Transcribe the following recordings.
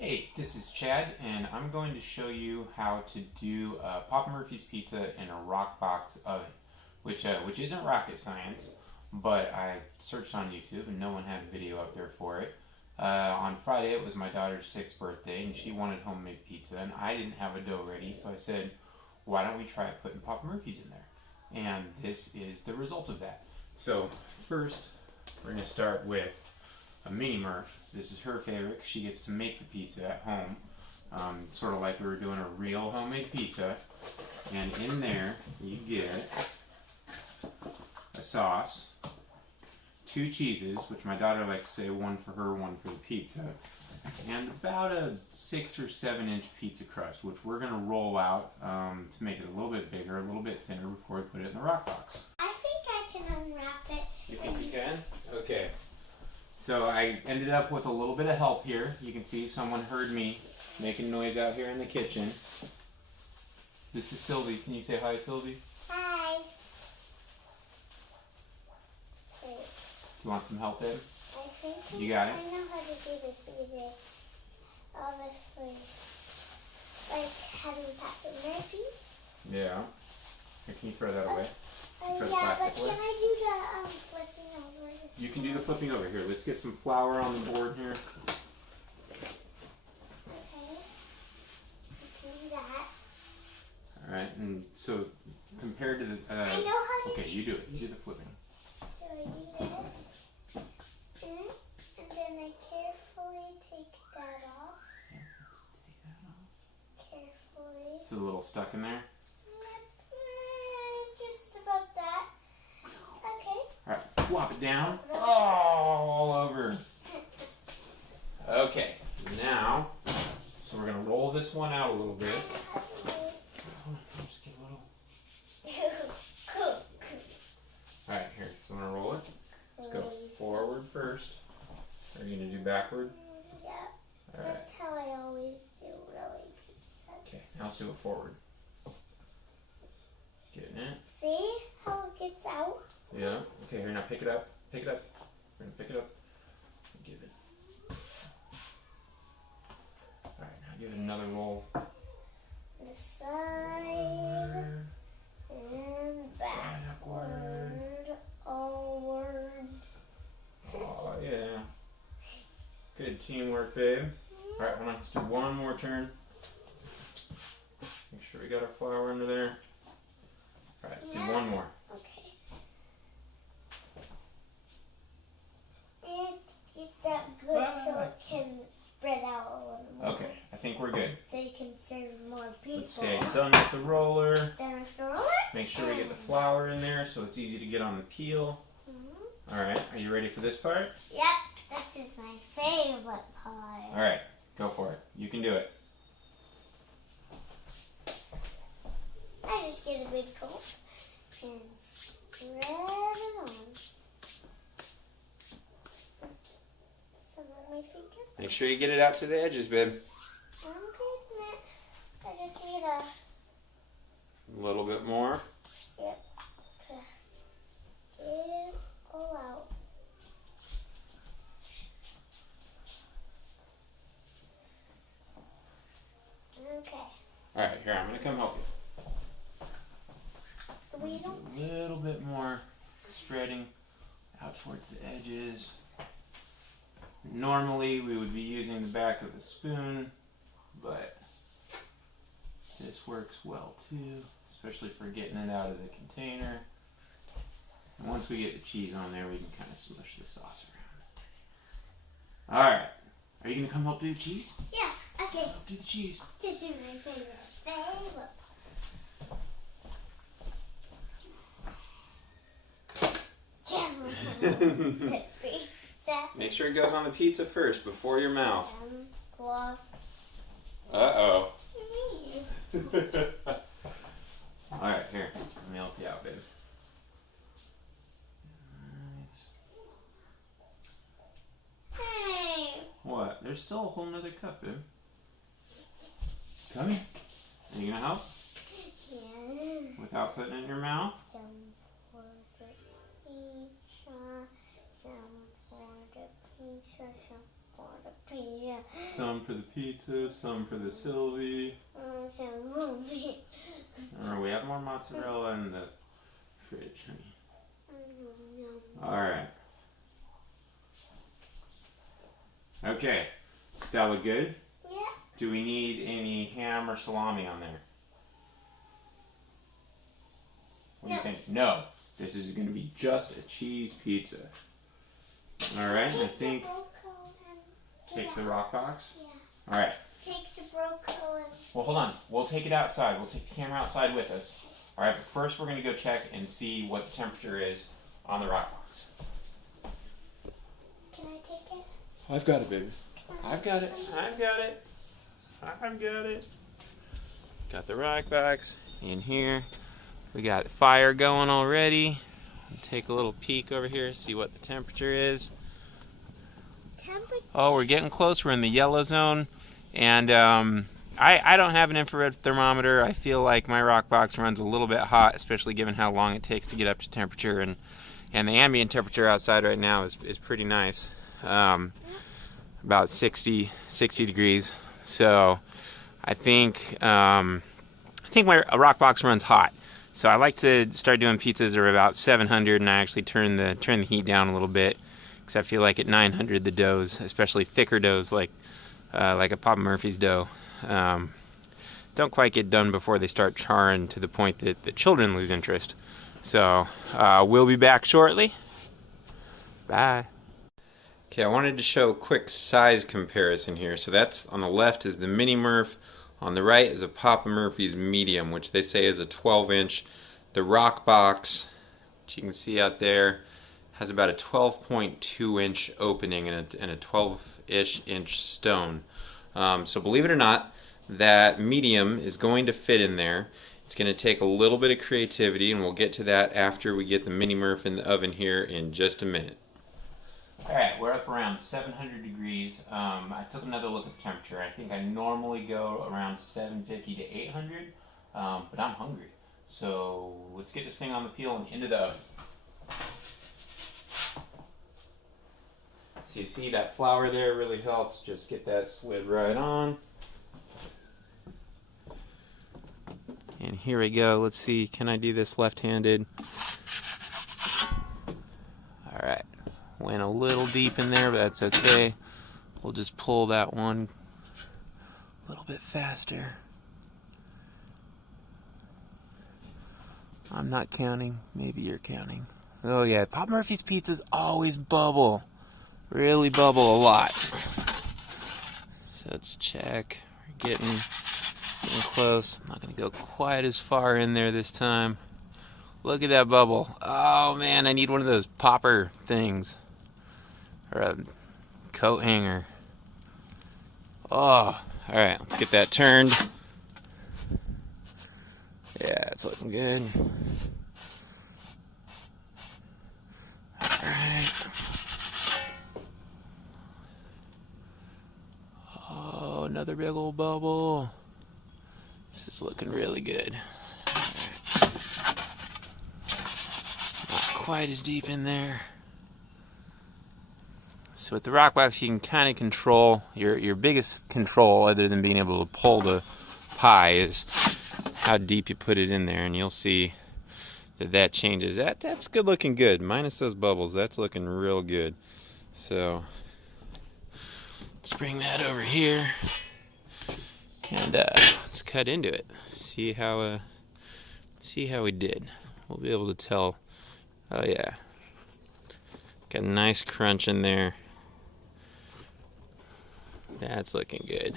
Hey, this is Chad, and I'm going to show you how to do Papa Murphy's pizza in a Roccbox oven, which isn't rocket science, but I searched on YouTube and no one had a video up there for it. On Friday, it was my daughter's 6th birthday, and she wanted homemade pizza, and I didn't have a dough ready, so I said, why don't we try putting Papa Murphy's in there? And this is the result of that. So first, we're going to start with a Mini Murph. This is her favorite 'cause she gets to make the pizza at home, sort of like we were doing a real homemade pizza. And in there you get a sauce, 2 cheeses, which my daughter likes to say one for her, one for the pizza, and about a 6 or 7 inch pizza crust, which we're going to roll out to make it a little bit bigger, a little bit thinner before we put it in the Roccbox. I think I can unwrap it. You think you can? Okay. So I ended up with a little bit of help here. You can see someone heard me making noise out here in the kitchen. This is Sylvie. Can you say hi, Sylvie? Hi. Wait. Do you want some help, Ed? I think You got it? I know how to do this because obviously, like having Papa Murphy's. Yeah. Here, can you throw that away? Throw the Yeah, but plastic can away. I do the flipping over? You can do the flipping over here. Let's get some flour on the board here. Okay. I can do that. Alright, and so compared to the... I know how to okay, you do it. You do the flipping. So I do this. And then I carefully take that off. Yeah, let's take that off. Carefully. It's a little stuck in there. Just about that. Okay. Alright, flop it down. All over. Okay, now, so we're going to roll this one out a little bit. Just get a little... Alright, here, so I'm going to roll it. Let's go forward first. Are you going to do backward? Yeah. Alright. That's how I always do really pizza. Okay, now let's do it forward. Getting it? See how it gets out? Yeah. Okay, here, now pick it up. Pick it up. We're going to pick it up. Give it. Alright, now give it another roll. The side and backward. Forward. Oh, yeah. Good teamwork, babe. Alright, hold on. Let's do one more turn. Make sure we got our flour under there. Alright, let's do one more. Okay. And keep that good so it can spread out a little more. Okay, I think we're good. So you can serve more people. Let's say done with the roller. Then with the roller. Make sure we get the flour in there so it's easy to get on the peel. Alright, are you ready for this part? Yep, this is my favorite part. Alright, go for it. You can do it. I just get a big gulp and spread it on. Some of my fingers. Make sure you get it out to the edges, babe. I'm getting it. I just need a... A little bit more. Yep. To get it all out. Okay. Alright, here, I'm going to come help you. We don't... A little bit more spreading out towards the edges. Normally we would be using the back of a spoon, but this works well too, especially for getting it out of the container. And once we get the cheese on there, we can kind of smush the sauce around. Alright, are you going to come help do the cheese? Yeah, okay. Help do the cheese. This is my favorite. Make sure it goes on the pizza first, before your mouth. What Uh-oh. do you mean? Alright, here. Let me help you out, babe. Nice. Hey. What? There's still a whole nother cup, babe. Come here. Are you gonna help? Yeah. Without putting it in your mouth? Some for the pizza. Some for the pizza. Some for the pizza. Some for the pizza, some for the Sylvie. Some movie. Or we have more mozzarella in the fridge, honey. Alright. Okay. Does that look good? Yeah. Do we need any ham or salami on there? What do you think? No. This is going to be just a cheese pizza. Alright, I think... Take the Roccbox? Yeah. Alright. Take the broccoli. Well, hold on. We'll take it outside. We'll take the camera outside with us. Alright, but first we're going to go check and see what the temperature is on the Roccbox. Can I take it? I've got it, baby. I've got it. I've got it. I've got it. Got the Roccbox in here. We got fire going already. Take a little peek over here, see what the temperature is. Oh, we're getting close. We're in the yellow zone. And I don't have an infrared thermometer. I feel like my Roccbox runs a little bit hot, especially given how long it takes to get up to temperature. And the ambient temperature outside right now is pretty nice. About 60 degrees. So I think my Roccbox runs hot. So I like to start doing pizzas that are about 700, and I actually turn the heat down a little bit, because I feel like at 900 the doughs, especially thicker doughs like a Papa Murphy's dough, don't quite get done before they start charring to the point that the children lose interest. So we'll be back shortly. Bye. Okay, I wanted to show a quick size comparison here. So that's on the left is the Mini Murph. On the right is a Papa Murphy's medium, which they say is a 12-inch. The Roccbox, which you can see out there, has about a 12.2-inch opening and a 12-ish inch stone. So believe it or not, that medium is going to fit in there. It's going to take a little bit of creativity, and we'll get to that after we get the Mini Murph in the oven here in just a minute. Alright, we're up around 700 degrees. I took another look at the temperature. I think I normally go around 750 to 800, but I'm hungry. So let's get this thing on the peel and into the oven. So you see that flour there really helps. Just get that slid right on. And here we go. Let's see, can I do this left-handed? Alright. Went a little deep in there, but that's okay. We'll just pull that one a little bit faster. I'm not counting. Maybe you're counting. Oh yeah, Papa Murphy's pizzas always bubble. Really bubble a lot. So let's check. We're getting close. I'm not going to go quite as far in there this time. Look at that bubble. Oh man, I need one of those popper things. Or a coat hanger. Oh, alright, let's get that turned. Yeah, it's looking good. Alright. Oh, another big old bubble. This is looking really good. Alright. Not quite as deep in there. So with the Roccbox, you can kind of control, your biggest control other than being able to pull the pie is how deep you put it in there, and you'll see that changes. That's good looking good, minus those bubbles. That's looking real good. So let's bring that over here, and let's cut into it. See how we did. We'll be able to tell. Oh yeah, got a nice crunch in there. That's looking good.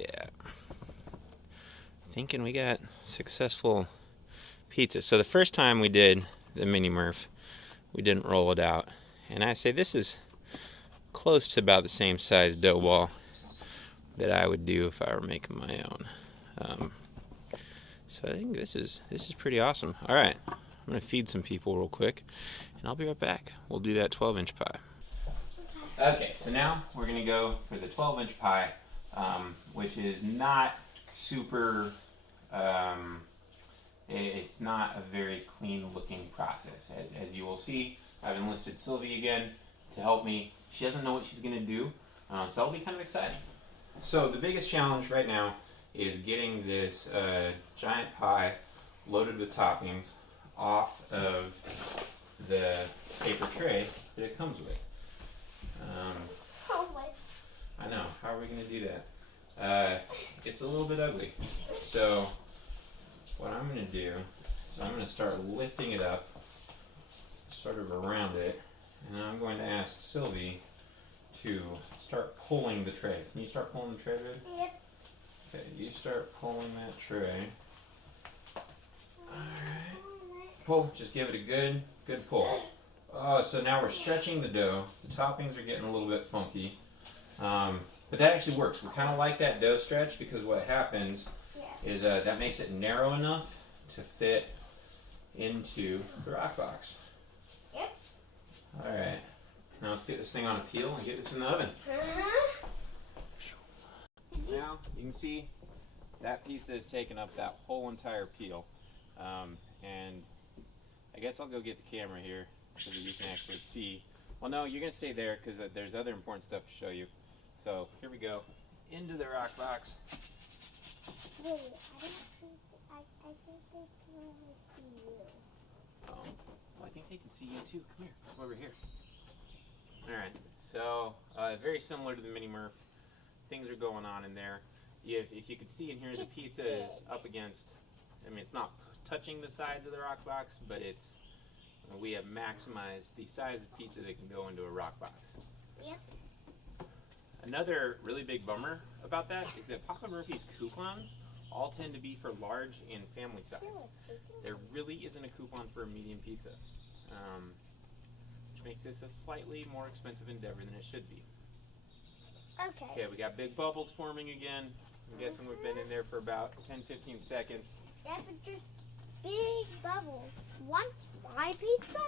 Yeah. Thinking we got successful pizza. So the first time we did the Mini Murph, we didn't roll it out. And I say this is close to about the same size dough ball that I would do if I were making my own. So I think this is pretty awesome. All right, I'm gonna feed some people real quick, and I'll be right back. We'll do that 12-inch pie. Okay, so now we're gonna go for the 12-inch pie, which is not super It's not a very clean looking process. As you will see, I've enlisted Sylvie again to help me. She doesn't know what she's going to do, so that'll be kind of exciting. So the biggest challenge right now is getting this giant pie loaded with toppings off of the paper tray that it comes with. Oh my. I know, how are we going to do that? It's a little bit ugly. So what I'm going to do is I'm going to start lifting it up sort of around it, and I'm going to ask Sylvie to start pulling the tray. Can you start pulling the tray, babe? Yep. Okay, you start pulling that tray. Alright. Pull, just give it a good pull. So now we're stretching the dough. The toppings are getting a little bit funky. But that actually works. We kind of like that dough stretch because what happens is that makes it narrow enough to fit into the Roccbox. Yep. Alright. Now let's get this thing on a peel and get this in the oven. Now you can see that pizza has taken up that whole entire peel. And I guess I'll go get the camera here so that you can actually see. Well, no, you're going to stay there because there's other important stuff to show you. So here we go into the Roccbox. Wait, I think they can only see you. Well, I think they can see you too. Come here. Come over here. Alright, so very similar to the Mini Murph. Things are going on in there. If you could see in here, the pizza is up against, I mean, it's not touching the sides of the Roccbox, but it's, we have maximized the size of pizza that can go into a Roccbox. Yep. Another really big bummer about that is that Papa Murphy's coupons all tend to be for large and family size. There really isn't a coupon for a medium pizza, which makes this a slightly more expensive endeavor than it should be. Okay, we got big bubbles forming again. I'm guessing we've been in there for about 10-15 seconds. Yeah, but just big bubbles. Once my pizza,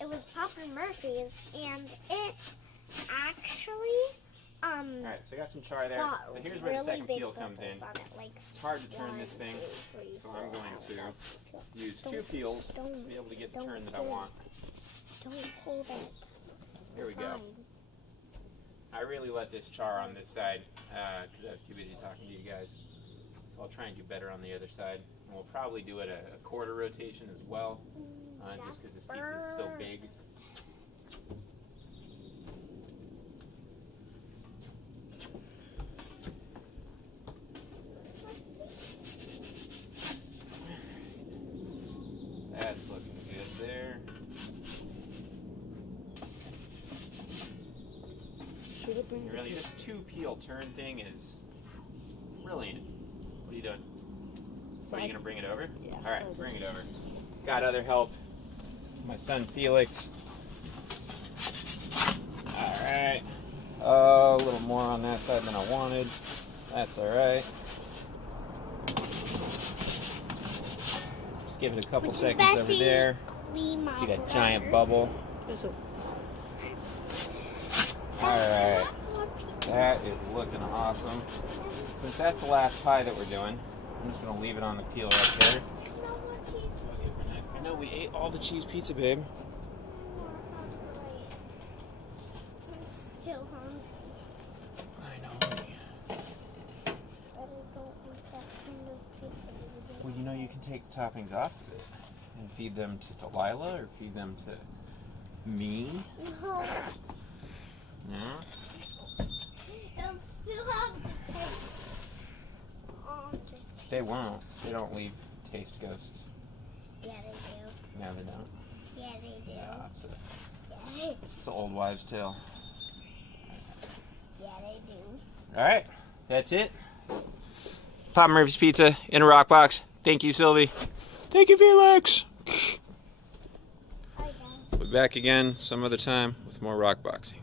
it was Papa Murphy's, and it actually Alright, so I got some char there. So here's where the second peel comes in. It's hard to turn this thing, so I'm going to use two peels to be able to get the turn that I want. Don't pull that. Here we go. I really let this char on this side because I was too busy talking to you guys. So I'll try and do better on the other side. And we'll probably do it a quarter rotation as well, just because this pizza is so big. That's looking good there. Really, this two peel turn thing is brilliant. What are you doing? So are you gonna bring it over? Yeah. All right, bring it over. Got other help. My son Felix. All right. Oh, a little more on that side than I wanted. That's all right. Just give it a couple seconds over there. See that giant bubble? Alright, that is looking awesome. Since that's the last pie that we're doing, I'm just going to leave it on the peel right there. I know, we ate all the cheese pizza, babe. I'm still hungry. I know, honey. Well, you know you can take the toppings off of it and feed them to Delilah or feed them to me. No. Yeah? They'll still have the taste. Oh, They won't. They don't leave taste ghosts. yeah, they do. No, they don't. Yeah, they do. Yeah, it's an old wives' tale. Yeah, they do. Alright, that's it. Papa Murphy's Pizza in a Roccbox. Thank you, Sylvie. Thank you, Felix. Bye, guys. We'll be back again some other time with more Roccboxing.